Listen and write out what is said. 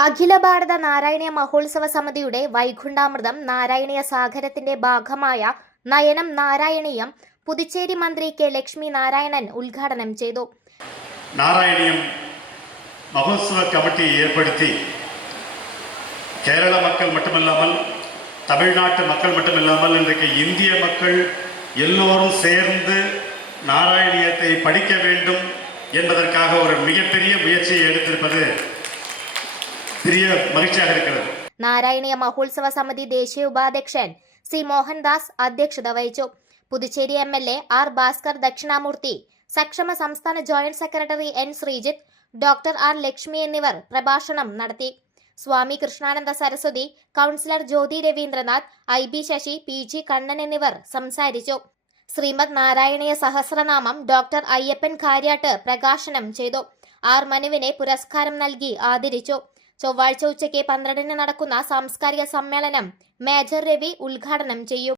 അഖില ഭാരത നാരായണീയ മഹോത്സവ സമിതിയുടെ വൈകുണ്ഠാമൃതം നാരായണീയ സാഗരത്തിന്റെ ഭാഗമായ നയനം നാരായണീയം പുതുച്ചേരി മന്ത്രി കെ ലക്ഷ്മി നാരായണൻ ഉദ്ഘാടനം ചെയ്തു നാരായണീയം மகோத்சவ கமிட்டி ஏற்படுத்தி கேரள மக்கள் மட்டுமல்லாமல் தமிழ்நாட்டு மக்கள் மட்டுமில்லாமல் இன்றைக்கு இந்திய மக்கள் எல்லோரும் சேர்ந்து நாராயணியத்தை படிக்க வேண்டும் என்பதற்காக ஒரு மிகப்பெரிய முயற்சியை எடுத்திருப்பது നാരായണീയ മഹോത്സവ സമിതി ദേശീയ ഉപാധ്യക്ഷൻ സി മോഹൻദാസ് അധ്യക്ഷത വഹിച്ചു. Puducherry M L A R Bhaskar Dakshinamurthy Saksham സംസ്ഥാന joint secretary N Sreejith doctor R Lakshmi എന്നിവർ പ്രഭാഷണം നടത്തി. Swami Krishnananda Saraswati councillor Jyothi Ravindranath I B Sasi P G Kannan എന്നിവർ സംസാരിച്ചു. ശ്രീമദ് നാരായണീയ സഹസ്രനാമം ഡോക്ടർ അയ്യപ്പൻ കാര്യാട്ട് പ്രകാശനം ചെയ്തു. ആർ മനുവിനെ പുരസ്കാരം നൽകി ആദരിച്ചു. ചൊവ്വാഴ്ച ഉച്ചയ്ക്ക് പന്ത്രണ്ടിന് നടക്കുന്ന സാംസ്കാരിക സമ്മേളനം മേജർ രവി ഉദ്ഘാടനം ചെയ്യും.